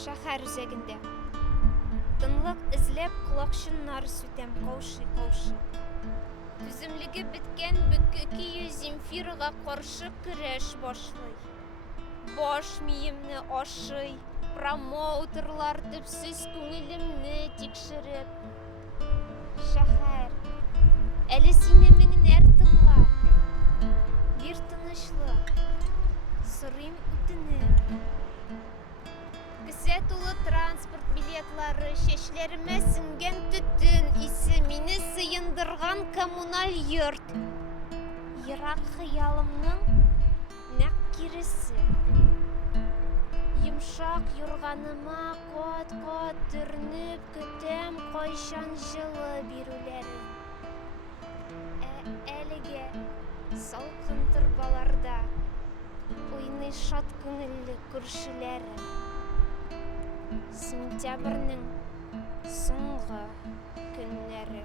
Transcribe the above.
Шәһәр үзәгендә. Тынлык эзләп колакчын нары сүтәм каушый. Түземлеге беткән бүкке Земфирага каршы көрәш башлый. Баш миемне ашый, промоутерлар төпсез күңелемне тикшереп. Шәһәр, әле сине меңнәр тыңлар. Бир тынычлык, сорыйм үтенеп. Кесә тулы транспорт билетлары, чәчләремә сеңгән төтен исе, мине сыендырган коммуналь йорт. Ерак хыялымның нәкъ киресе. Йомшак юрганыма кат-кат төрнеп көтәм кайчан җылы бирүләрен. Әлегә салкын тырбаларда уйный шат күңелле күршеләрем. Сентябрьнең соңгы көннәре.